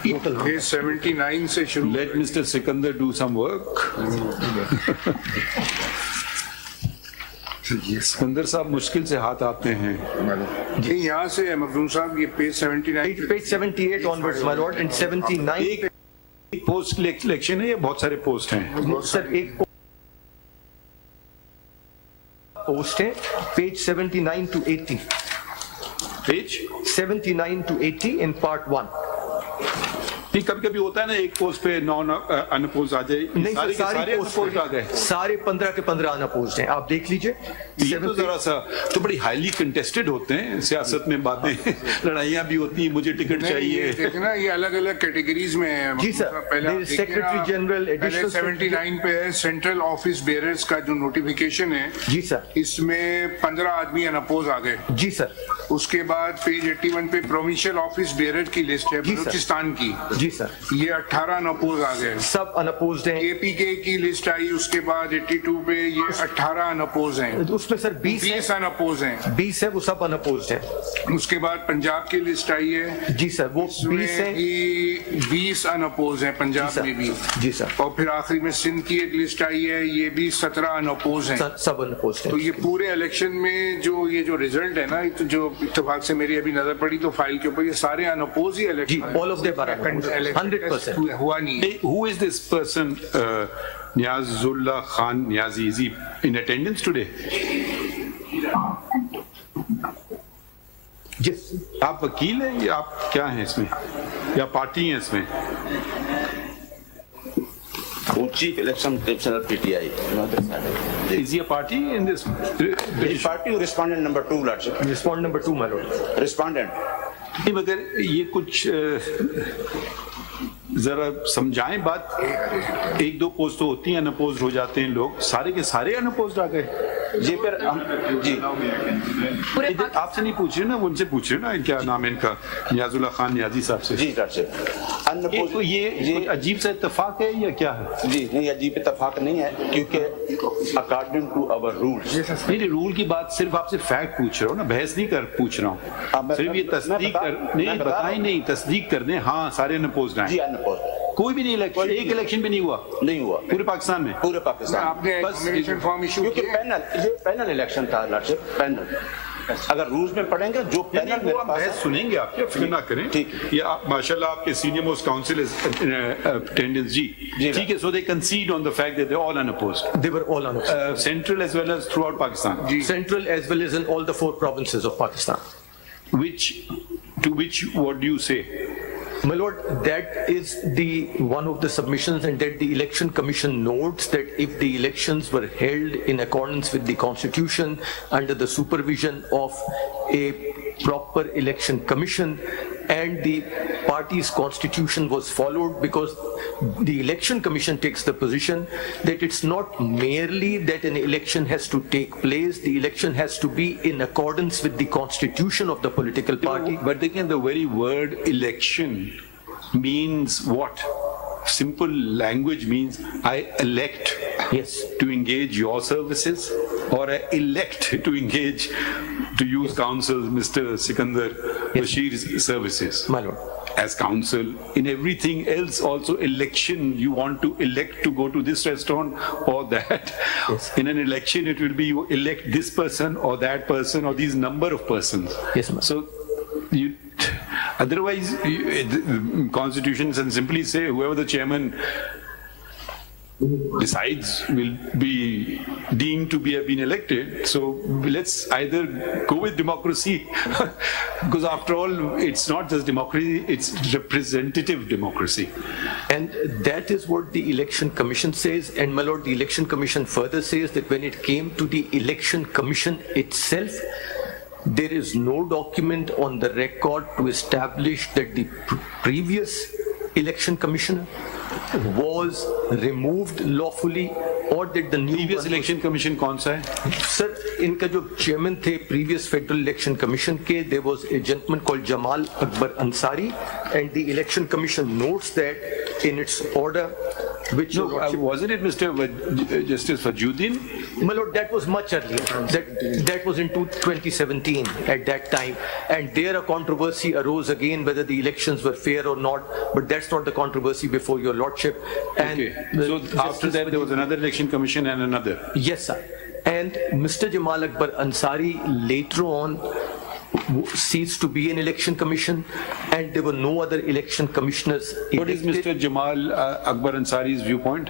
Give total. ये 79 से शुरू. Let Mr. Sikandar do some work. Sikandar साहब मुश्किल से हाथ आते हैं. ये यहाँ से है मखदूम साहब, ये page 79. Page 78 onwards, my lord, and 79. एक पोस्ट इलेक्शन है या बहुत सारे पोस्ट हैं? सर एक पोस्ट है, page 79 to 80. Page 79 to 80 in part 1. कभी कभी होता है ना, एक पोस्ट पे नॉन अनअपोज आ जाए. नहीं सर, सारे पोस्ट आ गए, सारे 15 के 15 अनअपोज्ड हैं. आप देख लीजिए. ये तो जरा सा तो बड़ी हाईली कंटेस्टेड होते हैं सियासत में. बातें लड़ाइयाँ भी होती हैं, मुझे टिकट चाहिए. देखना ये अलग अलग कैटेगरीज में है. जी सर, सेक्रेटरी जनरल, एडिशनल 79 पे है सेंट्रल ऑफिस बेयरर्स का जो नोटिफिकेशन है. जी सर, इसमें 15 आदमी अनअपोज आ गए. जी सर. उसके बाद पेज 81 पे प्रोविंशियल ऑफिस बेयरर की लिस्ट है बलूचिस्तान की. जी सर, ये 18 अनअपोज आ गए, सब अनअपोज्ड हैं. केपीके की लिस्ट आई उसके बाद 82 पे, ये 18 अनअपोज हैं. उसमें सर 20 अनअपोज हैं. 20 है, वो सब अनअपोज्ड हैं. उसके बाद पंजाब की लिस्ट आई है. जी सर, वो 20 है. 20 अनअपोज हैं पंजाब में भी. जी सर. और फिर आखिरी में सिंध की एक लिस्ट आई है, ये भी 17 अनअपोज हैं. सब अनअपोज्ड हैं. तो ये पूरे इलेक्शन में जो रिजल्ट है ना, जो इत्तेफाक से मेरी अभी नजर पड़ी तो फाइल के ऊपर, ये सारे अनअपोज ही election. All of them are 100% हुआ नहीं. Who is this person, Niazullah Khan Niazi? Is he in attendance today? Yes. आप वकील हैं या आप क्या हैं इसमें, या पार्टी हैं इसमें? Chief Election Commissioner PTI. Is he a party in this? His party respondent number 2, Lordship. Respondent number 2, my lord. Respondent. नहीं, मगर ये कुछ जरा समझाएं बात। एक दो पोस्ट तो होती हैं, अनअपोज्ड हो जाते हैं लोग, सारे के सारे अनअपोज्ड आ गए। जी फिर हम जी इधर आपसे नहीं पूछ रहे ना, उनसे पूछ रहे ना, क्या नाम है इनका, नियाजुल्लाह खान नियाजी साहब से। जी लॉर्डशिप। ये अजीब सा इत्तेफाक है या क्या है? जी नहीं, अजीब इत्तेफाक नहीं है, क्योंकि अकॉर्डिंग टू आवर रूल्स। नहीं, रूल की बात सिर्फ आपसे फैक्ट पूछ रहा हूँ ना, बहस नहीं कर पूछ रहा हूँ, सिर्फ ये तस्दीक कर, नहीं बताएं, नहीं तस्दीक कर दें। हाँ, सारे अनअपोज्ड जी हैं, अनअपोज्ड। कोई भी नहीं इलेक्शन, एक इलेक्शन भी नहीं हुआ पूरे पाकिस्तान में। पूरे पाकिस्तान आपने बस नॉमिनेशन फॉर्म इशू क्योंकि किया? ये पैनल इलेक्शन था लॉर्डशिप, पैनल। अगर रूल्स में पढ़ेंगे जो पैनल मेरे पास बहस सुनेंगे आप, क्या फिक्र ना करें। ठीक। ये आप माशाल्लाह आपके सीनियर मोस्ट काउंसिल अटेंडेंस जी, ठीक है। So they concede on the fact that they are all unopposed, They were all unopposed. Central as well as throughout Pakistan, Central as well as in all the 4 provinces of Pakistan. which to which what do you say? My lord, that is one of the submissions, and that the Election Commission notes that if the elections were held in accordance with the Constitution under the supervision of a proper election commission and the party's constitution was followed, because the election commission takes the position that it's not merely that an election has to take place, the election has to be in accordance with the constitution of the political party. But again, the very word election means what? Simple language means I elect Yes. to engage your services, or I elect to engage, to use counsel Mr. Sikandar Bashir's services. My lord. As counsel, in everything else also election, you want to elect to go to this restaurant or that. Yes. In an election, it will be you elect this person or that person or these number of persons. Yes, ma'am. So you, otherwise, the Constitution can simply say whoever the chairman decides will be deemed to have been elected. So let's either go with democracy, because after all, it's not just democracy, it's representative democracy. And that is what the Election Commission says. And my lord, the Election Commission further says that when it came to the Election Commission itself, there is no document on the record to establish that the previous election commissioner was removed lawfully, or that the new Previous one election commission कौन सा है? Sir, इनका जो chairman थे previous federal election commission के, there was a gentleman called Jamal Akbar Ansari, and the election commission notes that in its order, which No, wasn't it Mr. Justice Fajuddin? My lord, that was much earlier. That was in 2017 at that time, and there a controversy arose again whether the elections were fair or not. But that's not the controversy before your lordship. And Okay. So after that there was another election commission and another. yes, sir. And Mr. Jamal Akbar Ansari later on ceased to be an election commission, and there were no other election commissioners What is elected. Mr. Jamal Akbar Ansari's viewpoint?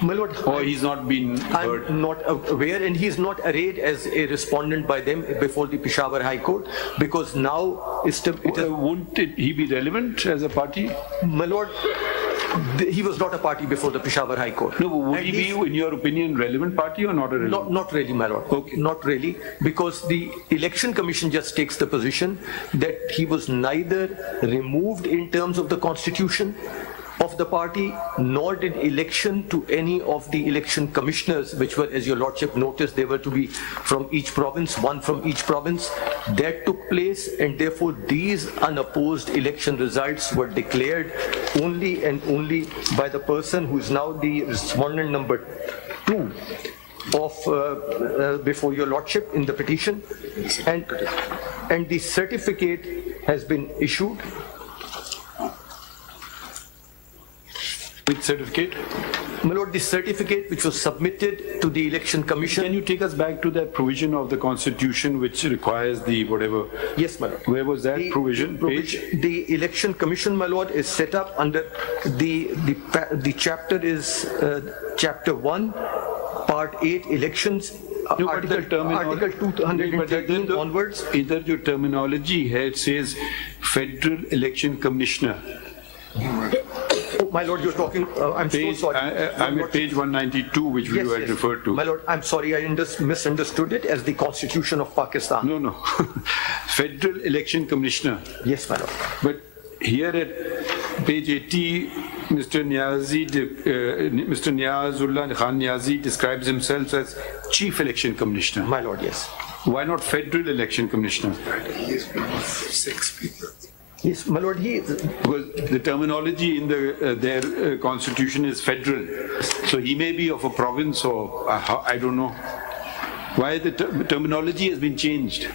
My lord, Or he's not been heard? I'm not aware, and he's not arrayed as a respondent by them before the Peshawar High Court, because now Wouldn't he be relevant as a party? my lord, he was not a party before the Peshawar High Court. No, would And he be, in your opinion, relevant party or not a relevant? Not really, my lord. Okay. Not really, because the election commission just takes the position that he was neither removed in terms of the constitution of the party, nor did election to any of the election commissioners, which were, as your lordship noticed, they were to be from each province, one from each province. That took place, and therefore these unopposed election results were declared only and only by the person who is now the respondent number 2 of before your lordship in the petition, and the certificate has been issued. Which certificate? My lord, the certificate which was submitted to the election commission. Can you take us back to that provision of the Constitution which requires the whatever? Yes, my lord. Where was that provision? Page? The election commission, my lord, is set up under the chapter is chapter 1, part 8, elections. No, but the Article 213 onwards. इधर जो terminology है, it says Federal Election Commissioner. Oh, my lord, you're talking, I'm so sorry. I'm at page 192, which Yes, you had yes. referred to. My lord, I'm sorry, I misunderstood it as the Constitution of Pakistan. No. Federal Election Commissioner. Yes, my lord. But here at page 80, Mr. Niazullah Khan Niazi describes himself as Chief Election Commissioner. My lord, yes. Why not Federal Election Commissioner? Yes, my lord, Because the terminology in their constitution is federal. So he may be of a province or I don't know. Why the terminology has been changed?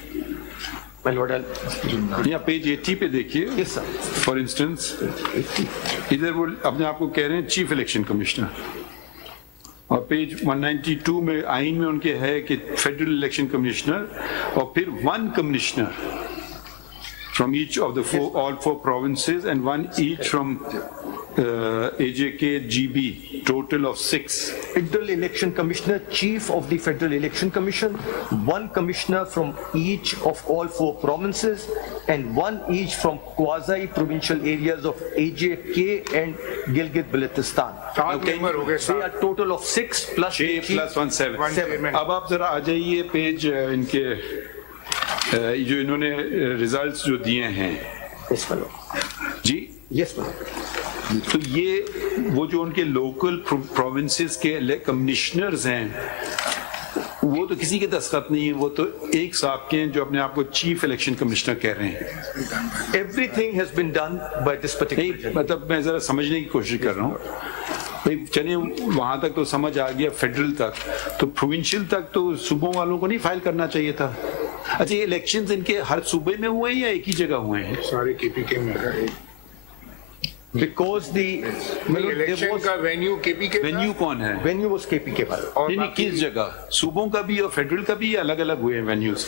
my lord, Yeah, page 80 पे देखिए. Yes, sir. For instance, इधर वो अपने आप को कह रहे हैं चीफ इलेक्शन कमिश्नर. और पेज 192 में आइन में उनके है कि फेडरल इलेक्शन कमिश्नर और फिर one commissioner from each of the all four provinces and one each from AJK GB, total of 6. Federal Election Commissioner, Chief of the Federal Election Commission, one commissioner from each of all four provinces, and one each from quasi-provincial areas of AJK and Gilgit-Baltistan. They are total of 6 plus 6 plus 1 7. अब आप जरा आ जाइए page इनके जो इन्होंने results जो दिए हैं. Yes, my lord. Ji. Yes, my lord. तो ये वो जो उनके लोकल प्रोविंसेस के कमिश्नर्स हैं वो तो किसी के दस्तखत नहीं है, वो तो एक साहब के हैं जो अपने आप को चीफ इलेक्शन कमिश्नर कह रहे हैं. Everything has been done by this particular. मतलब मैं जरा समझने की कोशिश कर रहा हूँ. भाई चलिए वहां तक तो समझ आ गया, फेडरल तक, तो प्रोविंशियल तक तो सूबों वालों को नहीं फाइल करना चाहिए था. अच्छा, ये इलेक्शंस इनके हर सूबे में हुए हैं या एक ही जगह हुए हैं? सारे केपीके में Because the इलेक्शन का वेन्यू केपीके वेन्यू कौन है? venue was KPK. नहीं, किस जगह? सूबों का भी और फेडरल का भी अलग अलग हुए हैं venues?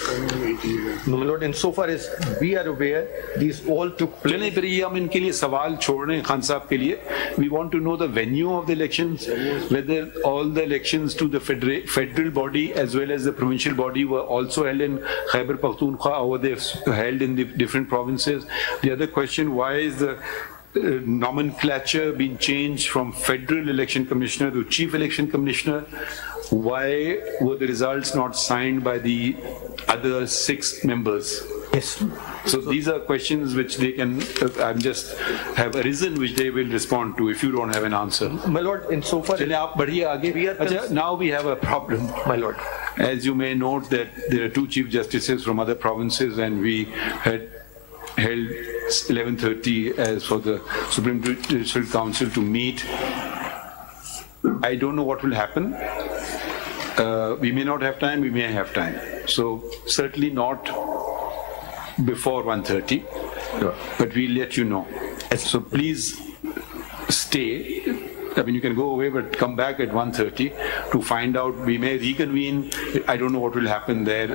No, my lord, and so far as we are aware, these all took place. चलिए फिर ये हम इनके लिए सवाल छोड़ रहे हैं खान साहब के लिए. We want to know the venue of the elections, whether all the elections to the federal body as well as the provincial body were also held in Khyber Pakhtunkhwa or they held in the different provinces. The other question, why is the nomenclature been changed from Federal Election Commissioner to Chief Election Commissioner? Why were the results not signed by the other 6 members? Yes. So these are questions which they can, just have arisen, which they will respond to if you don't have an answer. My lord, in so far चलिए आप बढ़िए आगे. अच्छा, now we have a problem. my lord. As you may note that there are 2 chief justices from other provinces and we had held 11:30 as for the Supreme Judicial Council to meet. I don't know what will happen. We may not have time, we may have time. So certainly not before 1:30, but we'll let you know. So please stay. I mean, you can go away, but come back at 1:30 to find out. We may reconvene. I don't know what will happen there.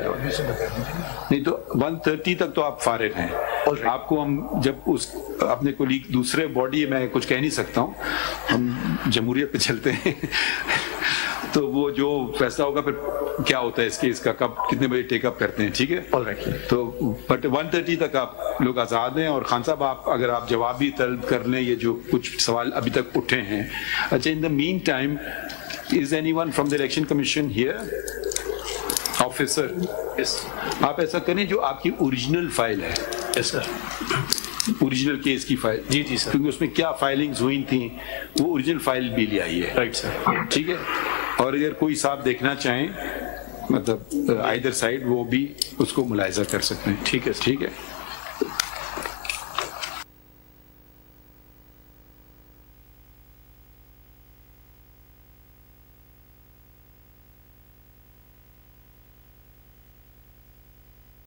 नहीं तो 1:30 तक तो आप फारिग हैं. आपको हम जब उस अपने कोलीग दूसरे बॉडी में कुछ कह नहीं सकता हूँ, हम जमहूरियत पे चलते हैं. तो वो जो फैसला होगा फिर क्या होता है इसके, इसका कब कितने बजे टेकअप करते हैं, ठीक है? तो बट 1:30 तक आप लोग आज़ाद हैं. और खान साहब, आप अगर आप जवाब भी तलब कर लें ये जो कुछ सवाल अभी तक उठे हैं. अच्छा, in the mean time, is anyone from the election commission here? Officer, आप ऐसा करें जो आपकी ओरिजिनल फाइल है. Yes, sir. ओरिजिनल केस की फाइल. जी सर. क्योंकि उसमें क्या फाइलिंग्स हुई थी वो ओरिजिनल फाइल भी ले आई है. Right sir. ठीक है. और अगर कोई साहब देखना चाहें, मतलब आइदर साइड, वो भी उसको मुलाहिजा कर सकते हैं. ठीक है.